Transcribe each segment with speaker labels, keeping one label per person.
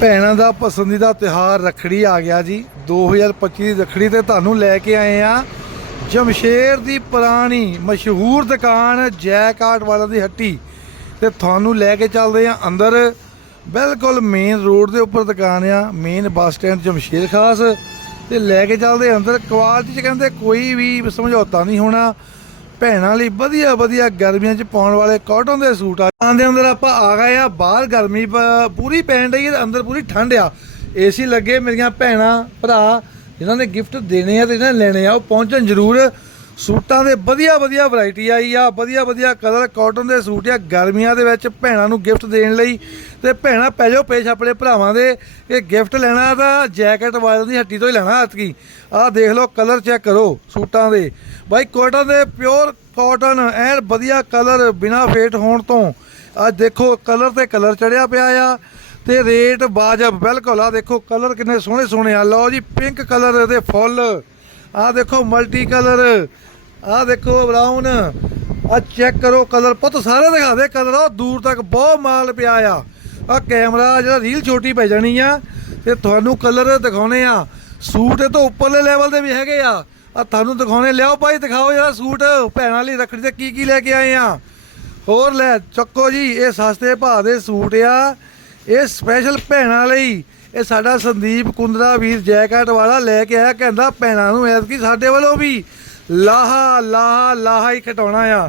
Speaker 1: ਭੈਣਾਂ ਦਾ ਪਸੰਦੀਦਾ ਤਿਹਾਰ ਰੱਖੜੀ ਆ ਗਿਆ ਜੀ। 2025 ਦੀ ਰੱਖੜੀ ਤੇ ਤੁਹਾਨੂੰ ਲੈ ਕੇ ਆਏ ਆ ਜਮਸ਼ੇਰ ਦੀ ਪੁਰਾਣੀ ਮਸ਼ਹੂਰ ਦੁਕਾਨ ਜੈਕਾਟ ਵਾਲਾ ਦੀ ਹੱਟੀ ਤੇ ਤੁਹਾਨੂੰ ਲੈ ਕੇ ਚੱਲਦੇ ਆ ਅੰਦਰ। ਬਿਲਕੁਲ ਮੇਨ ਰੋਡ ਦੇ ਉੱਪਰ ਦੁਕਾਨ ਆ ਮੇਨ ਬੱਸ ਸਟੈਂਡ ਜਮਸ਼ੇਰ ਖਾਸ। ਤੇ ਲੈ ਕੇ ਚੱਲਦੇ ਅੰਦਰ। ਕੁਆਲਿਟੀ ਚ ਕਹਿੰਦੇ ਕੋਈ ਵੀ ਸਮਝੌਤਾ ਨਹੀਂ ਹੋਣਾ। ਭੈਣਾਂ ਲਈ ਵਧੀਆ ਵਧੀਆ ਗਰਮੀਆਂ 'ਚ ਪਾਉਣ ਵਾਲੇ ਕਾਟਨ ਦੇ ਸੂਟ ਆ। ਆਂਦੇ ਅੰਦਰ ਆਪਾਂ ਆ ਗਏ ਆ, ਬਾਹਰ ਗਰਮੀ ਪੂਰੀ ਪੈਣ ਰਹੀ ਹੈ ਤੇ ਅੰਦਰ ਪੂਰੀ ਠੰਡ ਆ। ਏਸੀ ਲੱਗੇ ਮੇਰੀਆਂ ਭੈਣਾਂ, ਭਰਾ, ਜਿਨ੍ਹਾਂ ਨੇ ਗਿਫਟ ਦੇਣੇ ਆ ਤੇ ਜਿਹਨਾਂ ਨੇ ਲੈਣੇ ਆ, ਉਹ ਪਹੁੰਚਣ ਜ਼ਰੂਰ। ਸੂਟਾਂ ਦੇ ਵਧੀਆ ਵਧੀਆ ਵੈਰਾਈਟੀ ਆਈ ਆ, ਵਧੀਆ ਵਧੀਆ ਕਲਰ ਕਾਟਨ ਦੇ ਸੂਟ ਆ, ਗਰਮੀਆਂ ਦੇ ਵਿੱਚ ਭੈਣਾਂ ਨੂੰ ਗਿਫਟ ਦੇਣ ਲਈ ਤੇ ਭੈਣਾਂ ਪੈ ਜਾਓ ਪੇਸ਼ ਆਪਣੇ ਭਰਾਵਾਂ ਦੇ ਇਹ ਗਿਫਟ ਲੈਣਾ ਤਾਂ ਜੈਕਟ ਵਾਲੇ ਦੀ ਹੱਟੀ ਤੋਂ ਹੀ ਲੈਣਾ ਹੱਥਕੀ ਆਹ ਦੇਖ ਲਓ ਕਲਰ ਚੈੱਕ ਕਰੋ ਸੂਟਾਂ ਦੇ। ਬਾਈ ਕਾਟਨ ਦੇ ਪਿਓਰ ਕਾਟਨ ਐਨ ਵਧੀਆ ਕਲਰ ਬਿਨਾ ਫੇਟ ਹੋਣ ਤੋਂ। ਆ ਦੇਖੋ ਕਲਰ ਤੇ ਕਲਰ ਚੜਿਆ ਪਿਆ ਆ ਤੇ ਰੇਟ ਬਾਜਬ ਬਿਲਕੁਲ ਆ ਦੇਖੋ ਕਲਰ ਕਿੰਨੇ ਸੋਹਣੇ ਸੋਹਣੇ ਆ। ਲਓ ਜੀ ਪਿੰਕ ਕਲਰ ਦੇ ਫੁੱਲ। ਆ ਦੇਖੋ ਮਲਟੀ ਕਲਰ ਆਹ ਦੇਖੋ ਬਰਾਊਨ। ਆ ਚੈੱਕ ਕਰੋ ਕਲਰ। ਪੁੱਤ ਸਾਰੇ ਦਿਖਾ ਦੇ ਕਲਰ ਆ ਦੂਰ ਤੱਕ ਬਹੁਤ ਮਾਲ ਪਿਆ ਆ। ਆ ਕੈਮਰਾ ਜਿਹੜਾ ਰੀਲ ਛੋਟੀ ਪੈ ਜਾਣੀ ਆ, ਤੇ ਤੁਹਾਨੂੰ ਕਲਰ ਦਿਖਾਉਣੇ ਆ। ਸੂਟ ਇਹ ਤੋਂ ਉੱਪਰਲੇ ਲੈਵਲ ਦੇ ਵੀ ਹੈਗੇ ਆ। ਆ ਤੁਹਾਨੂੰ ਦਿਖਾਉਣੇ, ਲਿਆਓ ਭਾਈ, ਦਿਖਾਓ ਜਿਹੜਾ ਸੂਟ। ਭੈਣਾਂ ਲਈ ਰੱਖੜੀ ਤੇ ਕੀ ਕੀ ਲੈ ਕੇ ਆਏ ਆ। ਹੋਰ ਲੈ, ਚੱਕੋ ਜੀ, ਇਹ ਸਸਤੇ ਭਾਅ ਦੇ ਸੂਟ ਆ। ਇਹ ਸਪੈਸ਼ਲ ਭੈਣਾਂ ਲਈ ਇਹ ਸਾਡਾ ਸੰਦੀਪ ਕੁੰਦਰਾ ਵੀਰ ਜੈਕਟ ਵਾਲਾ ਲੈ ਕੇ ਆਇਆ, ਕਹਿੰਦਾ ਭੈਣਾਂ ਨੂੰ ਐਤਕੀ ਸਾਡੇ ਵੱਲੋਂ ਵੀ। ਲਾਹਾ ਲਾਹਾ ਲਾਹਾ ਹੀ ਖਟਾਉਣਾ ਆ।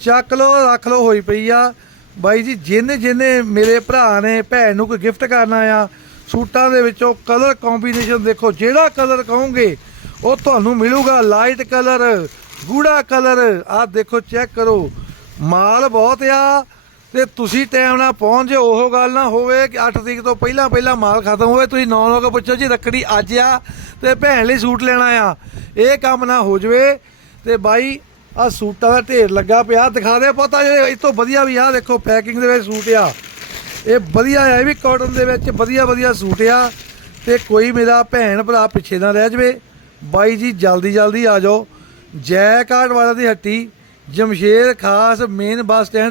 Speaker 1: ਚੱਕ ਲੋ ਰੱਖ ਲੋ ਹੋਈ ਪਈ ਆ। ਬਾਈ ਜੀ, ਜਿੰਨੇ ਜਿੰਨੇ ਮੇਰੇ ਭਰਾ ਨੇ ਭੈਣ ਨੂੰ ਕੋਈ ਗਿਫਟ ਕਰਨਾ ਆ, ਸੂਟਾਂ ਦੇ ਵਿੱਚੋਂ ਕਲਰ ਕੰਬੀਨੇਸ਼ਨ ਦੇਖੋ, ਜਿਹੜਾ ਕਲਰ ਕਹੋਗੇ, ਉਹ ਤੁਹਾਨੂੰ ਮਿਲੂਗਾ। ਲਾਈਟ ਕਲਰ ਗੂੜਾ ਕਲਰ ਆਹ ਦੇਖੋ ਚੈੱਕ ਕਰੋ। ਮਾਲ ਬਹੁਤ ਆ। ਤੇ ਤੁਸੀਂ ਟਾਈਮ ਨਾਲ ਪਹੁੰਚ ਜਾਓ, ਉਹ ਗੱਲ ਨਾ ਹੋਵੇ ਕਿ 8 ਤਰੀਕ ਤੋਂ ਪਹਿਲਾਂ ਪਹਿਲਾਂ ਮਾਲ ਖਤਮ ਹੋਵੇ, ਤੁਸੀਂ 9 ਨੌ ਕੇ ਪੁੱਛੋ ਜੀ ਰੱਖੜੀ ਅੱਜ ਆ ਤੇ ਭੈਣ ਲਈ ਸੂਟ ਲੈਣਾ ਆ ਇਹ ਕੰਮ ਨਾ ਹੋ ਜਵੇ ਤੇ ਬਾਈ ਆ ਸੂਟਾਂ ਦਾ ਢੇਰ ਲੱਗਾ ਪਿਆ। ਦਿਖਾ ਦੇ ਪਤਾ ਜੇ ਇਸ ਤੋਂ ਵਧੀਆ ਵੀ ਆ, ਦੇਖੋ ਪੈਕਿੰਗ ਦੇ ਵਿੱਚ ਸੂਟ ਆ। ਇਹ ਵਧੀਆ ਆ, ਇਹ ਵੀ ਕਾਟਨ ਦੇ ਵਿੱਚ ਵਧੀਆ ਵਧੀਆ ਸੂਟ ਆ। ਤੇ ਕੋਈ ਮੇਰਾ ਭੈਣ ਭਰਾ ਪਿੱਛੇ ਨਾ ਰਹਿ ਜਵੇ। ਬਾਈ ਜੀ, ਜਲਦੀ ਜਲਦੀ ਆ ਜਾਓ। ਜੈ ਕਾਰਡ ਵਾਲਾ ਦੀ ਹੱਟੀ, ਜਮਸ਼ੇਰ ਖਾਸ ਮੇਨ ਬੱਸ ਸਟੈਂਡ